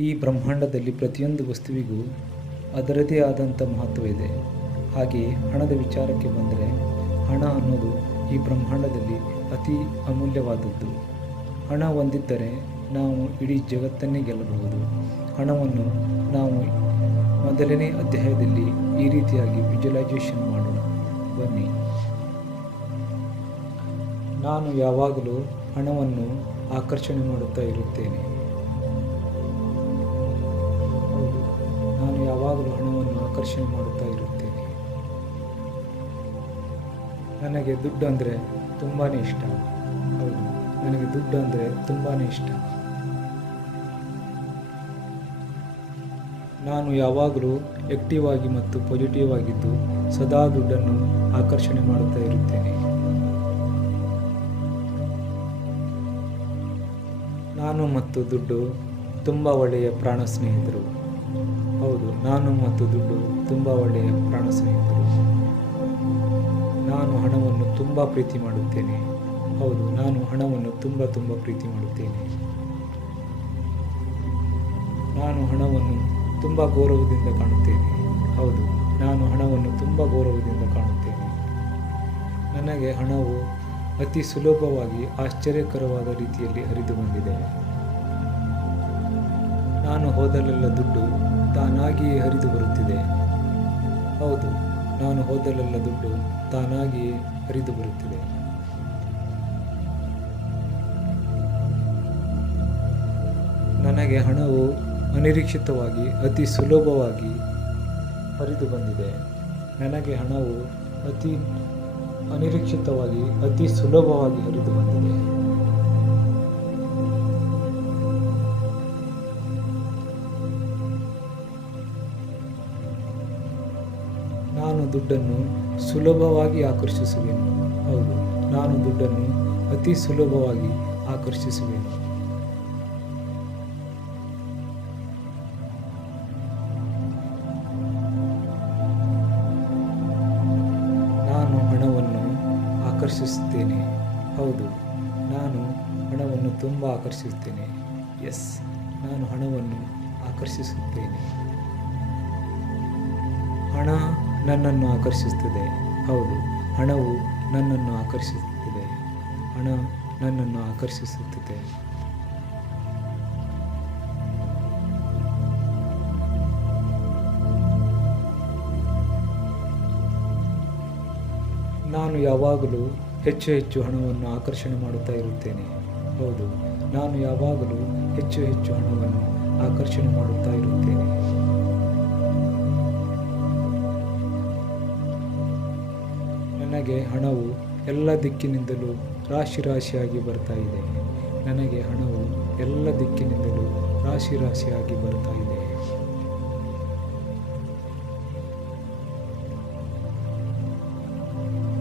ಈ ಬ್ರಹ್ಮಾಂಡದಲ್ಲಿ ಪ್ರತಿಯೊಂದು ವಸ್ತುವಿಗೂ ಅದರದೇ ಆದಂಥ ಮಹತ್ವ ಇದೆ. ಹಾಗೆಯೇ ಹಣದ ವಿಚಾರಕ್ಕೆ ಬಂದರೆ, ಹಣ ಅನ್ನೋದು ಈ ಬ್ರಹ್ಮಾಂಡದಲ್ಲಿ ಅತಿ ಅಮೂಲ್ಯವಾದದ್ದು. ಹಣ ಹೊಂದಿದ್ದರೆ ನಾವು ಇಡೀ ಜಗತ್ತನ್ನೇ ಗೆಲ್ಲಬಹುದು. ಹಣವನ್ನು ನಾವು ಮೊದಲನೇ ಅಧ್ಯಾಯದಲ್ಲಿ ಈ ರೀತಿಯಾಗಿ ವಿಜುವಲೈಸೇಷನ್ ಮಾಡೋಣ ಬನ್ನಿ. ನಾನು ಯಾವಾಗಲೂ ಹಣವನ್ನು ಆಕರ್ಷಣೆ ಮಾಡುತ್ತಾ ಇರುತ್ತೇನೆ. ಹೌದು, ನಾನು ಯಾವಾಗಲೂ ಹಣವನ್ನು ಆಕರ್ಷಣೆ ಮಾಡುತ್ತಾ ಇರುತ್ತೇನೆ. ನನಗೆ ದುಡ್ಡು ಅಂದರೆ ತುಂಬಾ ಇಷ್ಟ. ಹೌದು, ನನಗೆ ದುಡ್ಡು ಅಂದರೆ ತುಂಬಾ ಇಷ್ಟ. ನಾನು ಯಾವಾಗಲೂ ಆಕ್ಟಿವ್ ಆಗಿ ಮತ್ತು ಪಾಸಿಟಿವ್ ಆಗಿದ್ದು ಸದಾ ದುಡ್ಡನ್ನು ಆಕರ್ಷಣೆ ಮಾಡುತ್ತಾ ಇರುತ್ತೇನೆ. ನಾನು ಮತ್ತು ದುಡ್ಡು ತುಂಬ ಒಳ್ಳೆಯ ಪ್ರಾಣ ಸ್ನೇಹಿತರು. ಹೌದು, ನಾನು ಮತ್ತು ದುಡ್ಡು ತುಂಬ ಒಳ್ಳೆಯ ಪ್ರಾಣ ಸ್ನೇಹಿತರು. ನಾನು ಹಣವನ್ನು ತುಂಬ ಪ್ರೀತಿ ಮಾಡುತ್ತೇನೆ. ಹೌದು, ನಾನು ಹಣವನ್ನು ತುಂಬ ಪ್ರೀತಿ ಮಾಡುತ್ತೇನೆ. ನಾನು ಹಣವನ್ನು ತುಂಬ ಗೌರವದಿಂದ ಕಾಣುತ್ತೇನೆ. ಹೌದು, ನಾನು ಹಣವನ್ನು ತುಂಬ ಗೌರವದಿಂದ ಕಾಣುತ್ತೇನೆ. ನನಗೆ ಹಣವು ಅತಿ ಸುಲಭವಾಗಿ ಆಶ್ಚರ್ಯಕರವಾದ ರೀತಿಯಲ್ಲಿ ಹರಿದು ಬಂದಿದೆ. ನಾನು ಹೋದಲ್ಲೆಲ್ಲ ದುಡ್ಡು ತಾನಾಗಿಯೇ ಹರಿದು ಬರುತ್ತಿದೆ. ಹೌದು, ನಾನು ಹೋದಲ್ಲೆಲ್ಲ ದುಡ್ಡು ತಾನಾಗಿಯೇ ಹರಿದು ಬರುತ್ತಿದೆ. ನನಗೆ ಹಣವು ಅನಿರೀಕ್ಷಿತವಾಗಿ ಅತಿ ಸುಲಭವಾಗಿ ಹರಿದು ಬಂದಿದೆ. ನನಗೆ ಹಣವು ಅನಿರೀಕ್ಷಿತವಾಗಿ ಅತಿ ಸುಲಭವಾಗಿ ಹರಿದು ಬಂದಿದೆ. ನಾನು ದುಡ್ಡನ್ನು ಸುಲಭವಾಗಿ ಆಕರ್ಷಿಸುವೆನು. ಹೌದು, ನಾನು ದುಡ್ಡನ್ನು ಅತಿ ಸುಲಭವಾಗಿ ಆಕರ್ಷಿಸುವೆನು. ನಾನು ಹಣವನ್ನು ಆಕರ್ಷಿಸುತ್ತೇನೆ. ಹೌದು, ನಾನು ಹಣವನ್ನು ತುಂಬ ಆಕರ್ಷಿಸುತ್ತೇನೆ. ಎಸ್, ನಾನು ಹಣವನ್ನು ಆಕರ್ಷಿಸುತ್ತೇನೆ. ಹಣ ನನ್ನನ್ನು ಆಕರ್ಷಿಸುತ್ತದೆ. ಹೌದು, ಹಣವು ನನ್ನನ್ನು ಆಕರ್ಷಿಸುತ್ತದೆ. ಹಣ ನನ್ನನ್ನು ಆಕರ್ಷಿಸುತ್ತದೆ. ನಾನು ಯಾವಾಗಲೂ ಹೆಚ್ಚು ಹಣವನ್ನು ಆಕರ್ಷಣೆ ಮಾಡುತ್ತಾ ಇರುತ್ತೇನೆ. ಹೌದು, ನಾನು ಯಾವಾಗಲೂ ಹೆಚ್ಚು ಹಣವನ್ನು ಆಕರ್ಷಣೆ ಮಾಡುತ್ತಾ ಇರುತ್ತೇನೆ. ನನಗೆ ಹಣವು ಎಲ್ಲ ದಿಕ್ಕಿನಿಂದಲೂ ರಾಶಿಯಾಗಿ ಬರ್ತಾ ಇದೆ. ನನಗೆ ಹಣವು ಎಲ್ಲ ದಿಕ್ಕಿನಿಂದಲೂ ರಾಶಿಯಾಗಿ ಬರ್ತಾ ಇದೆ.